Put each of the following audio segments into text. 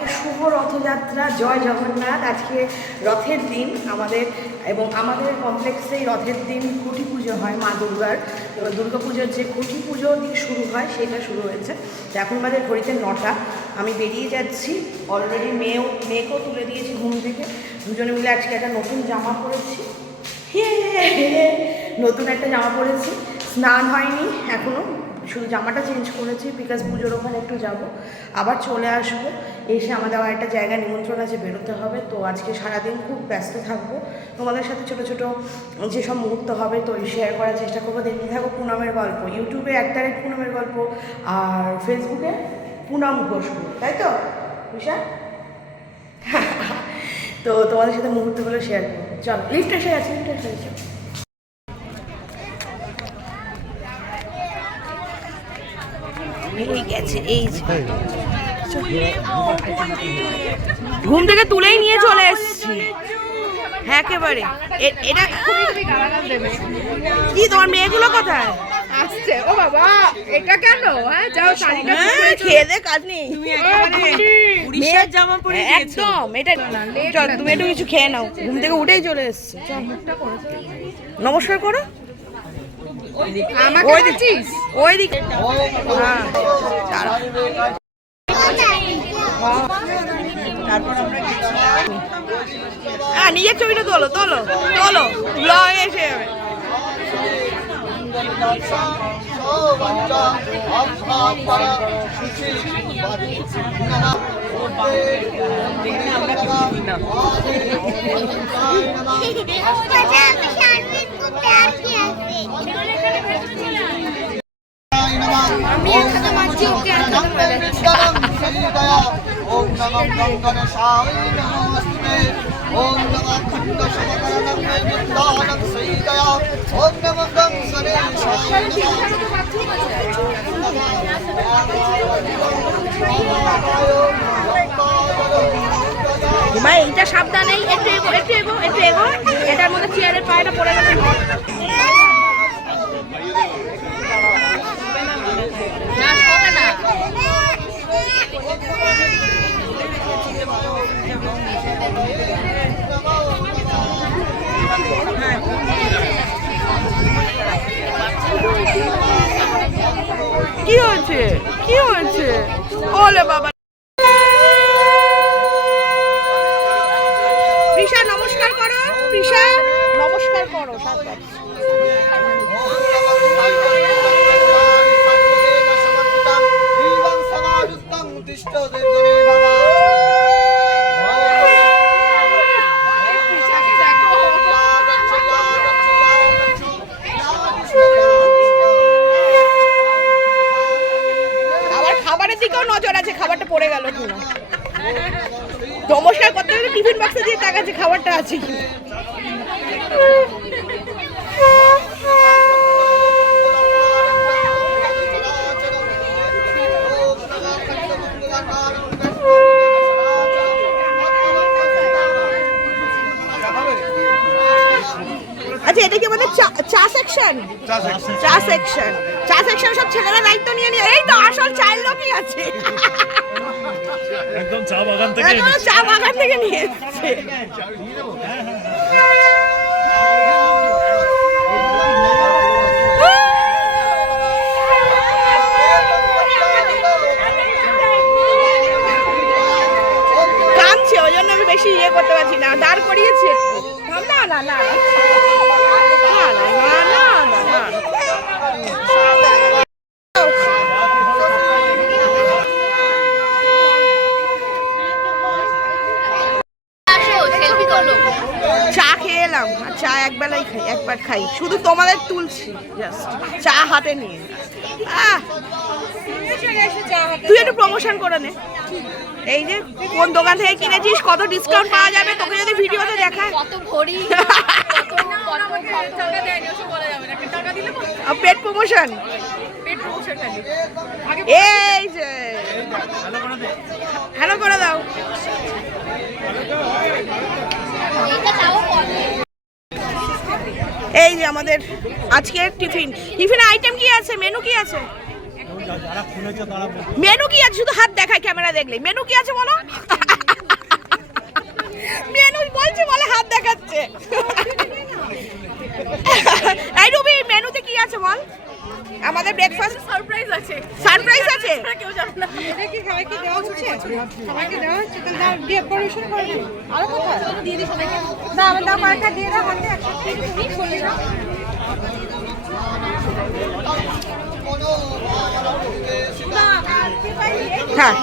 শুভ রথযাত্রা, জয় জগন্নাথ। আজকে রথের দিন আমাদের এবং আমাদের কমপ্লেক্সে রথের দিন খুঁটি পুজো হয় মা দুর্গার। দুর্গা পুজোর যে খুঁটি পুজো দিয়ে শুরু হয় সেটা শুরু হয়েছে। তো এখন আমাদের ঘড়িতে 9টা। আমি বেরিয়ে যাচ্ছি, অলরেডি মেয়েকেও তুলে দিয়েছি ঘুম থেকে। দুজনে মিলে আজকে একটা নতুন জামা পরেছি, নতুন একটা জামা পরেছি। স্নান হয়নি এখনও, শুধু জামাটা চেঞ্জ করেছি বিকজ পুজোর ওখানে একটু যাব, আবার চলে আসবো। এসে আমাদের আবার একটা জায়গায় নিমন্ত্রণ আছে, বেরোতে হবে। তো আজকে সারাদিন খুব ব্যস্ত থাকবো, তোমাদের সাথে ছোটো ছোটো যেসব মুহূর্ত হবে তো শেয়ার করার চেষ্টা করবো। দেখতে থাকো পুনমের গল্প, ইউটিউবে পুনমের গল্প আর ফেসবুকে পুনম ঘোষ, তাই তো বিশা? তো তোমাদের সাথে মুহূর্তগুলো শেয়ার করবো। চল, লিফট এসে গেছে, ঘুম থেকে তুলেই নিয়ে চলে এসেছি। হ্যাঁ একেবারে। এটা কি তোমার মেয়েগুলো কোথায় আসছে? ও বাবা, এটা কেন? হ্যাঁ যাও, শাড়িটা খেয়ে দে, কাজ নেই। মেয়ের জামা পরে একদম এটা। চল তুমি একটু কিছু খেয়ে নাও, ঘুম থেকে উঠেই চলে এসছে। নমস্কার করো। ওই দিকে হ্যাঁ, নিজের ছবিটা তোলো তোলো তোলো, ব্লগ এসে যাবে। ओम नमो गंगणेशाय नमस्ते। ओम नमो खंड शमकरणं विद्वानं श्रीदया। ओम नमो गंगणेशाय ভাই এইটা সাবধানে, একটু এগো একটু এগো একটু এগো, এটার মধ্যে চেয়ারের পায়টা পড়ে গেছে। কি হয়েছে কি হয়েছে? ওলে বাবা। প্রিশা নমস্কার করো, প্রিশা নমস্কার করো। খাবারের দিকেও নজর আছে, খাবারটা পড়ে গেল কিনা। নমস্কার করতে গেলে টিফিন বক্সে দিয়ে তাকাচ্ছে খাবারটা আছে কি। আচ্ছা, এটা কি আমাদের চা সেকশন? চা সেকশন সব ছেলেরা দায়িত্ব নিয়ে নিয়ে। এই তো আসল চায়ের লোকই আছে, একদম চা বাগান থেকে নিয়ে এসেছে। কাঁদছে, ওই জন্য আমি বেশি ইয়ে করতে পারছি না, দাঁড় করিয়েছি একটু। না না না চা খেয়ে এলাম, চা একবেলাই খাই, একবার খাই, শুধু তোমাদের তুলছি জাস্ট চা হাতে নিয়ে। তুই একটু প্রমোশন করে নে, এই যে কোন দোকান থেকে কিনেছিস, কত ডিসকাউন্ট পাওয়া যাবে, তোকে যদি ভিডিওতে দেখায়। পেট প্রমোশন, এই যে হ্যালো করে দাও। এই যে আমাদের আজকের টিফিন আইটেম কি আছে, মেনু কি আছে? মেনু কি আছে? শুধু হাত দেখায় ক্যামেরা দেখলে। মেনু কি আছে বলো? মেনু বলছে বলে হাত দেখাচ্ছে। এই রুবি, মেনুতে কি আছে বল? আমাদের ব্রেকফাস্ট সারপ্রাইজ আছে। সারপ্রাইজ আছে। কেউ জানে না। এটা কি সবাইকে দেওয়া হচ্ছে? সবাইকে দেওয়া হচ্ছে? তাহলে দাও, দিয়ে পরিবেশন করে দিন। আরো কোথায়? দিয়ে দিই সবাইকে। দাও, আমার দাও, কয়েকটা দিয়ে দাও হাতে একসাথে। হ্যাঁ,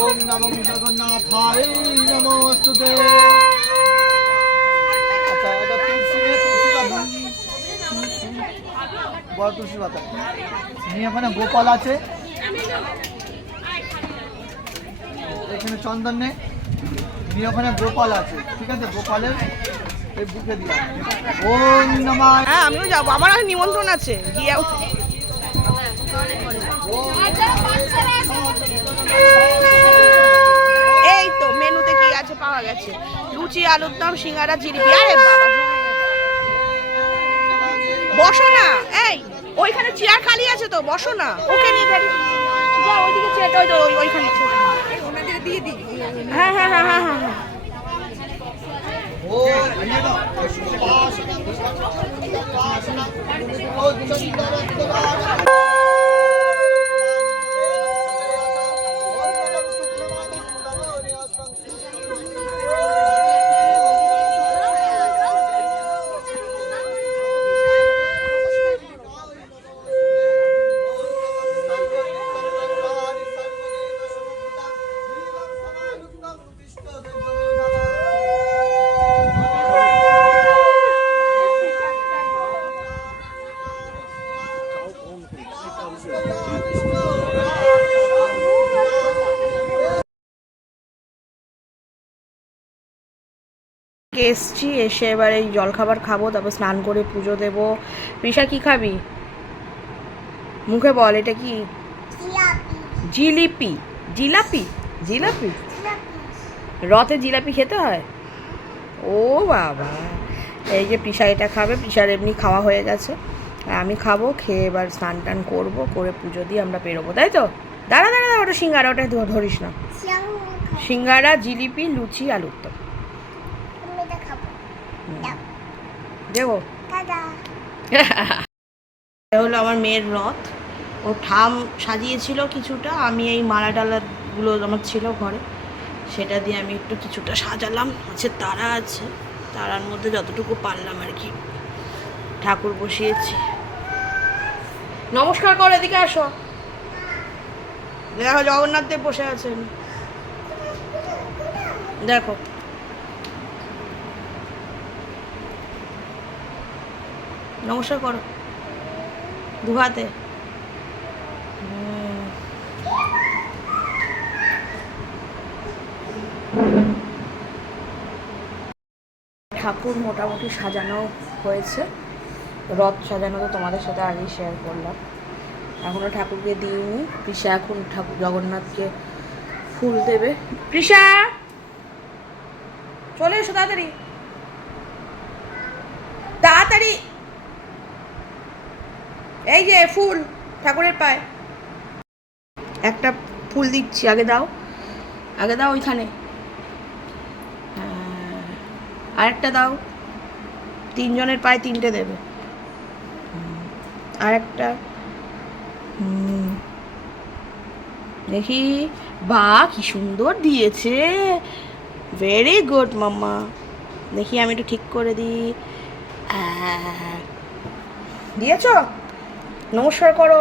ওম নমঃ জগন্নাথায় নমস্তুতে। আচ্ছা, এটা তুলসী পাতা, বড় তুলসী পাতা নিয়ে ওখানে গোপাল আছে, এখানে চন্দন নেই, নিয়ে ওখানে গোপাল আছে, ঠিক আছে? গোপালের এই বুকে দিলাম। ওম নমঃ। হ্যাঁ আমিও যাবো, আমার আর নিমন্ত্রণ আছে। গিয়েও এই তো মেনুতে কি আছে পাওয়া গেছে। লুচি, আলুর দম, সিঙ্গারা, জিলিপি। আরে বাবা, বসো না। এই ওইখানে চেয়ার খালি আছে তো, বসো না। ওকে নিয়ে যাই, যাও ওইদিকে চেয়ারটা, ওইখানে ওনাদের দিয়ে দিই। হ্যাঁ হ্যাঁ হ্যাঁ হ্যাঁ হ্যাঁ। এসছি, এসে এবার এই জলখাবার খাবো, তারপর স্নান করে পুজো দেবো। পিসা কি খাবি? মুখে বল, এটা কি? জিলিপি। জিলাপি? জিলাপি? রথে জিলাপি খেতে হয়? ও বাবা, এই যে পিসা এটা খাবে। পিসার এমনি খাওয়া হয়ে গেছে, আর আমি খাবো। খেয়ে এবার স্নান টান করবো, করে পুজো দিয়ে আমরা বেরোবো, তাই তো? দাঁড়া দাঁড়া, ওটা সিঙ্গারা, ওটা ধরিস না। সিঙ্গারা, জিলিপি, লুচি, আলুর দম দেবো। এটা হলো আমার মেয়ের রথ। ও ঠাম সাজিয়েছিল কিছুটা, আমি এই মালা টালাগুলো আমার ছিল ঘরে, সেটা দিয়ে আমি একটু কিছুটা সাজালাম। আছে তারা আছে, তারার মধ্যে যতটুকু পারলাম আর কি ঠাকুর বসিয়েছি। নমস্কার করো, এদিকে আসো। দেখো জগন্নাথ দেব বসে আছেন, দেখো। নমস্কার করো দু হাতে। ঠাকুর মোটামুটি সাজানো হয়েছে। রথ সাজানো তো তোমাদের সাথে আগেই শেয়ার করলাম। এখনও ঠাকুরকে দিইনি। তৃষা এখন ঠাকুর জগন্নাথকে ফুল দেবে। তৃষা চলে এসো তাড়াতাড়ি, তাড়াতাড়ি। এই যে ফুল ঠাকুরের পায়ে, একটা ফুল দিচ্ছি। আগে দাও, আগে দাও ওইখানে। আরেকটা দাও। তিনজনের পায়ে তিনটে দেবে। আরেকটা দেখি। বাহ, কি সুন্দর দিয়েছে। ভেরি গুড মাম্মা। দেখি আমি একটু ঠিক করে দিই। দিয়েছ? নমস্কার করো,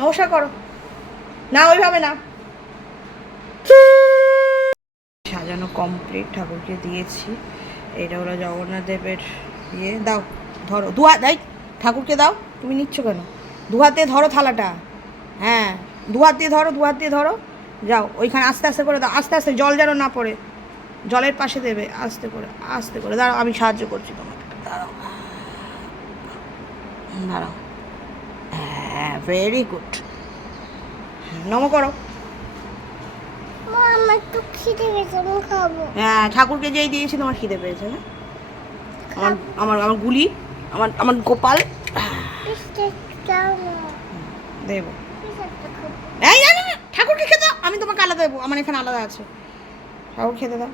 নমস্কার করো। না ওইভাবে না। সাজানো কমপ্লিট, ঠাকুরকে দিয়েছি। এটা হলো জগন্নাথ দেবের ইয়ে। দাও, ধরো দু হাত। এই ঠাকুরকে দাও। তুমি নিচ্ছ কেন? দু হাত দিয়ে ধরো থালাটা। হ্যাঁ, দু হাত দিয়ে ধরো, দু হাত দিয়ে ধরো। যাও ওইখানে আস্তে আস্তে করে দাও, আস্তে আস্তে, জল যেন না পড়ে। জলের পাশে দেবে, আস্তে করে, আস্তে করে। দাঁড়াও, আমি সাহায্য করছি তোমাকে। দাঁড়াও, দাঁড়াও। হ্যাঁ, ভেরি গুড। নম করো। আমার তো খিদে পেয়েছে, আমি খাবো। হ্যাঁ, ঠাকুরকে যেই দিয়েছি তোমার খিদে পেয়েছে না? আমার আমার আমার গুলি, আমার আমার গোপাল দেব। এই না না, ঠাকুরকে খেতে দাও, আমি তোমাকে আলাদা দেবো, আমার এখানে আলাদা আছে। ঠাকুর খেতে দাও,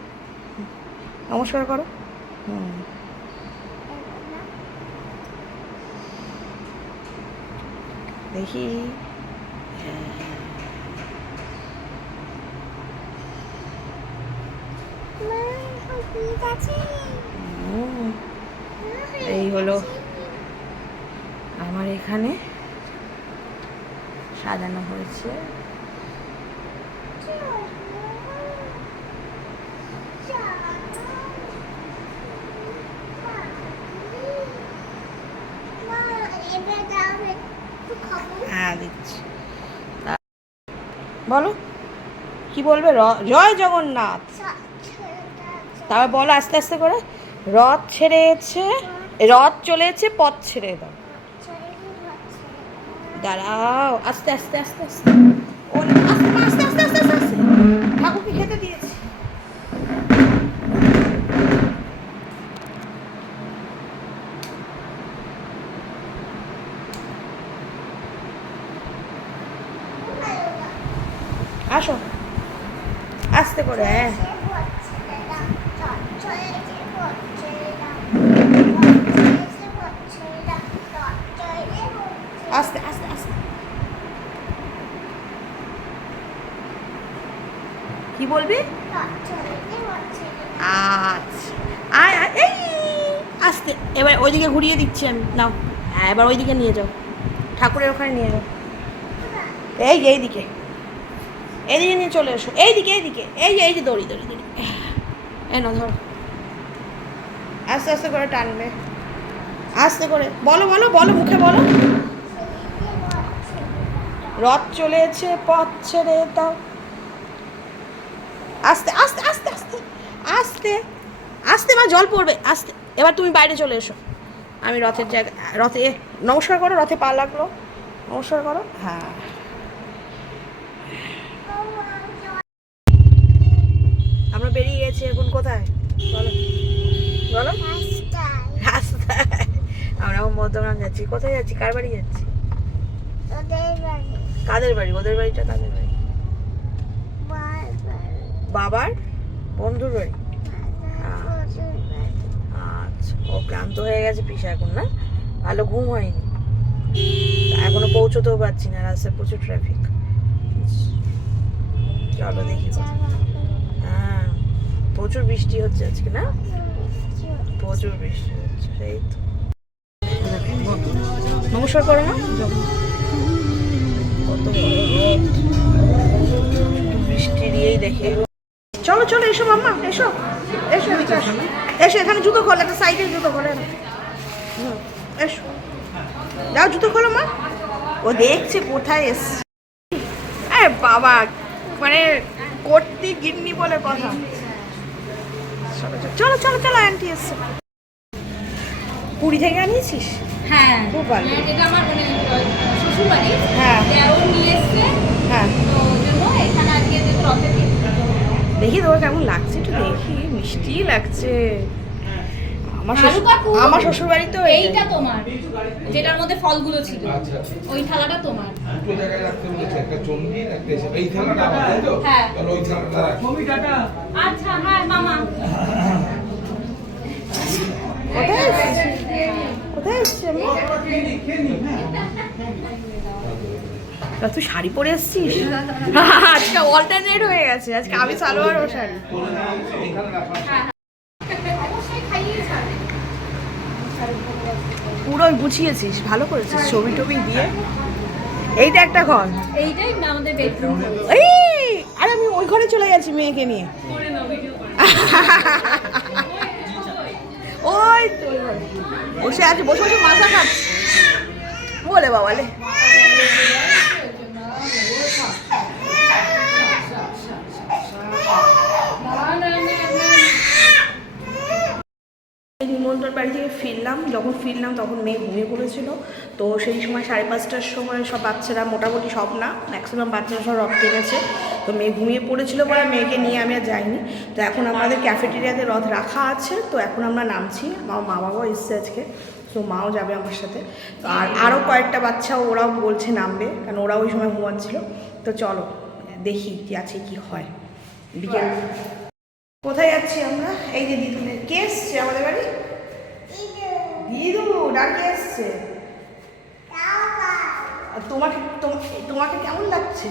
নমস্কার করো। দেখি এই হলো আমার এখানে সাজানো হয়েছে। হ্যাঁ দিচ্ছি। বলো কি বলবে? জয় জগন্নাথ। তারপর বলো আস্তে আস্তে করে, রথ ছেড়েছে, রথ চলেছে, পথ ছেড়ে দাও। দাঁড়াও, আস্তে আস্তে আস্তে আস্তে, আস্তে আস্তে আস্তে আস্তে আস্তে আস্তে, ঠাকুরকে খেতে দিয়েছি। আসো আস্তে করে, হ্যাঁ আস্তে আস্তে আস্তে। কি বলবি? আচ্ছা আয় আয়, এই আস্তে। এবার ওইদিকে ঘুরিয়ে দিচ্ছি আমি, নাও। হ্যাঁ এবার ওইদিকে নিয়ে যাও, ঠাকুরের ওখানে নিয়ে যাও। এইদিকে এইদিকে নিয়ে চলে এসো, এইদিকে এইদিকে, এই যে দড়ি দড়ি দড়ি, এই না ধরো, আস্তে আস্তে করে টানবে, আস্তে করে। বলো বলো বলো, মুখে বলো, রথ চলেছে, পথ ছেড়ে দাও। আস্তে আস্তে আস্তে আস্তে আস্তে আস্তে, মা জল পড়বে, আস্তে। এবার তুমি বাইরে চলে এসো, আমি রথের জায়গা, রথে নমস্কার করো, রথে পা লাগলো, নমস্কার করো। হ্যাঁ আমরা বেরিয়ে গেছি, এখন কোথায় বলো বলো? রাস্তায়। আমরা এখন বর্ধমান যাচ্ছি। কোথায় যাচ্ছি? কার বাড়ি যাচ্ছি? কাদের বাড়ি? ওদের বাড়িটা কাদের বাড়ি? বাবার বন্ধুর বাড়ি। আচ্ছা, ও ক্লান্ত হয়ে গেছে পিসা এখন, না ভালো ঘুম হয়নি, এখনো পৌঁছতেও পারছি না, রাস্তায় প্রচুর ট্রাফিক। চলো দেখি। হ্যাঁ প্রচুর বৃষ্টি হচ্ছে আজকে, না প্রচুর বৃষ্টি হচ্ছে, সেই তো। নমস্কার করো না, কত বৃষ্টি দিয়েই দেখে। চলো চলো এসো মাম্মা, এসো এসো এসো এসো, এখানে জুতো খোলো, একটা সাইডে জুতো খোলে না, এসো যাও জুতো খোলো মা। ও দেখছে কোথায় এসছে। বাবা মানে কর্তি গিন্নি বলে কথা। চলো চলো চলো, আন্টি এসছে। পুরী থেকে আনিয়েছিস? হ্যাঁ, খুব ভালো। এটা আমার মানে শ্বশুরবাড়ি। হ্যাঁ দেওর নিয়ে এসছে, হ্যাঁ, তো ওই জন্য এখানে আজকে যেহেতু রথের দিন। দেখি তোমার কেমন লাগছে একটু দেখি। মিষ্টি লাগছে। আলু কাকু, আমার শ্বশুর বাড়ি তো এইটা তোমার, যেটার মধ্যে ফলগুলো ছিল, ওই থালাটা তোমার। দুটো জায়গায় রাখতে বলেছে, একটা চন্ডির, একটা এসে। এই থালাটা আমার, তাই তো? হ্যাঁ। তাহলে ওই থালাটা রাখি। আচ্ছা হ্যাঁ মামা। কোথায় এসছে? কোথায় এসছে? তুই শাড়ি পরে এসছিস? আজকে অল্টারনেট হয়ে গেছে, আজকে আমি সালোয়ার ও শাড়ি। পুরো গুছিয়েছিস, ভালো করেছিস, ছবি টবি দিয়ে। এইটা একটা ঘর, এইটাই আমাদের বেডরুম। এই আরে আমি ওই ঘরে চলে যাচ্ছি মেয়েকে নিয়ে। ওই তো ওই ঘরে বসে আছে, বসে বসে মাথা খাচ্ছি। বলে বাবালে, নিমন্ত্রণ বাড়ি থেকে ফিরলাম, যখন ফিরলাম তখন মেয়ে ঘুমিয়ে পড়েছিল। তো সেই সময় 5:30টার সময় সব বাচ্চারা, মোটামুটি সব না, ম্যাক্সিমাম বাচ্চারা সব রথ টেনেছে। তো মেয়ে ঘুমিয়ে পড়েছিল বলে মেয়েকে নিয়ে আমি আর যাইনি। তো এখন আমাদের ক্যাফেটেরিয়াতে রথ রাখা আছে, তো এখন আমরা নামছি। আমার মা বাবাও এসছে আজকে, তো মাও যাবে আমার সাথে। তো আরও কয়েকটা বাচ্চা ওরাও বলছে নামবে, কারণ ওরা ওই সময় ঘুমাচ্ছিল। তো চলো দেখি কি আছে কি হয় বিকেল। কোথায় যাচ্ছি আমরা? এই যে দিদুনের কে এসছে আমাদের বাড়ি? দিদু ডাকে এসছে। তোমাকে তোমাকে কেমন লাগছে?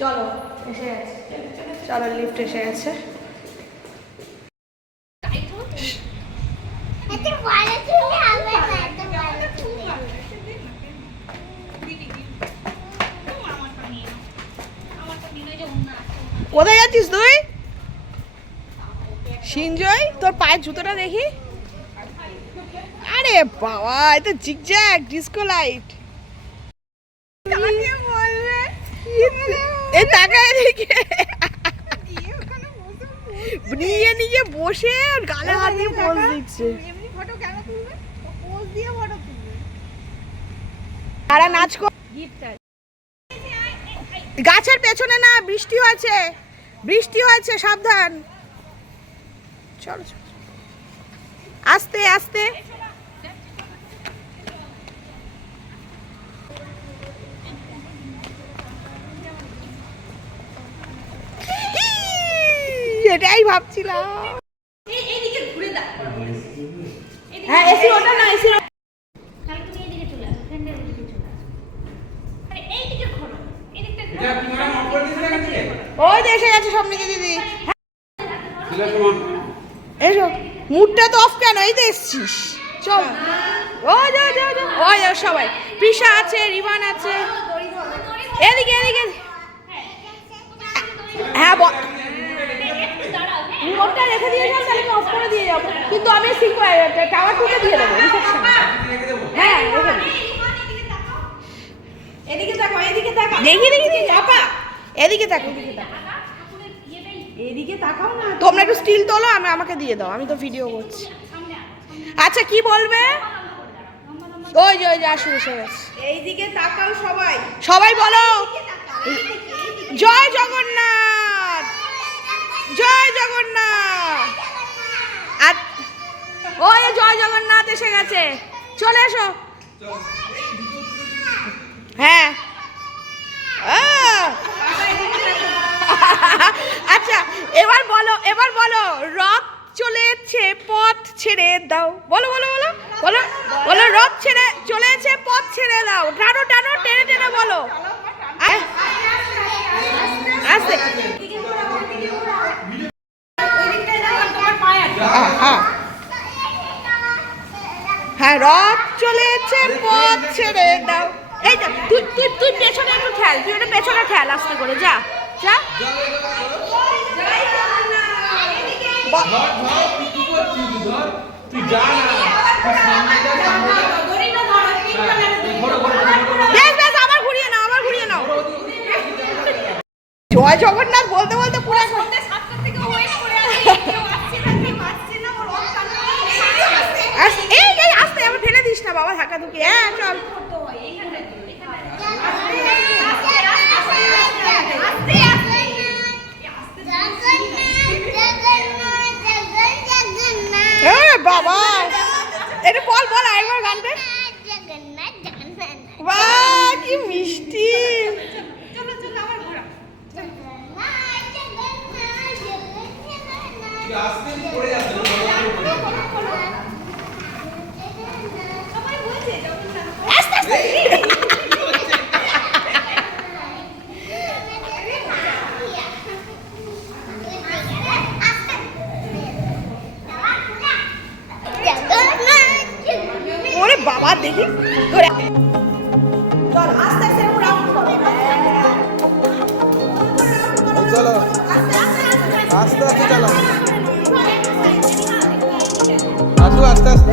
চলো এসে গেছে, চলো লিফট এসে গেছে। কোথায় যাচ্ছিস তুই? সিনজয়, তোর পায়ের জুতোটা দেখি। আরে বাবা, এটা জিগজ্যাগ ডিস্কো লাইট। এই টাকা এদিকে নিয়ে নিয়ে বসে গালে হাত দিয়ে পোজ দিচ্ছে। তারা নাচ কর। গাছের পেছনে না, বৃষ্টি হয়েছে, বৃষ্টি হয়েছে, সাবধান। চলো চলো আস্তে আস্তে। এটাই ভাবছিলাম। এইদিকে ঘুরে দাও। হ্যাঁ এসি ওটা না, এসি তাহলে তুমি এইদিকে চলে আসো, ফ্রেন্ডের দিকে চলে আসো। আরে এইদিকে ঘোরো, এইদিকটা ঘোরো। এটা কি মানে অফ করে দিছিস নাকি? ওই যে এসে গেছে সামনে দিদি। এসো, মুডটা তো অফ কেন? এই তো এসছিস, চল। ওই যা যা যা, ওই যা সবাই। প্রিশা আছে, রিবান আছে, এদিকে এদিকে। হ্যাঁ রিমোটটা রেখে দিয়ে যাও, তাহলে আমি অফ করে দিয়ে যাবো। কিন্তু আমি টাওয়ার টুকে দিয়ে দেবো রিসেপশনে। হ্যাঁ এদিকে তাকাও, এদিকে তাকাও, দেখি দেখি চাপা, এদিকে তাকাও, এদিকে তাকাও না। তোমরা একটু স্টিল তোলো, আমাকে দিয়ে দাও, আমি তো ভিডিও করছি। আচ্ছা কি বলবে? ওই যে আসুন এসে গেছে। এইদিকে তাকাও সবাই, সবাই বলো জয় জগন্নাথ, জয় জগন্নাথ। আর ওই জয় জগন্নাথ এসে গেছে, চলে এসো। হ্যাঁ আচ্ছা এবার বলো রথ চলেছে পথ ছেড়ে দাও। বলো বলো বলো বলো বলো রথ ছেড়ে চলেছে পথ ছেড়ে দাও। টানো টানো, টেনে টেনে বলো। আস্তে হ্যাঁ, রথ চলেছে পথ ছেড়ে দাও। এই যা, তুই পেছনে একটু খেল, তুই ওটা পেছনে খেল আস্তে করে, যা যা। বেশ আবার ঘুরিয়ে নাও, আবার ঘুরিয়ে নাও। জয় জগন্নাথ বলতে বলতে পুরো আস্তে, আবার ফেলে দিস না বাবা, ধাক্কা ধুকি। হ্যাঁ চল। বাবা এটা বল বল আরেকবার গানটা। বাহ কি মিষ্টি। আস্তে আস্তে ওরে বাবা, দেখি ধরে চল আস্তে আস্তে রাউন্ড করো। চলো আস্তে আস্তে চলো, আস্তে আস্তে।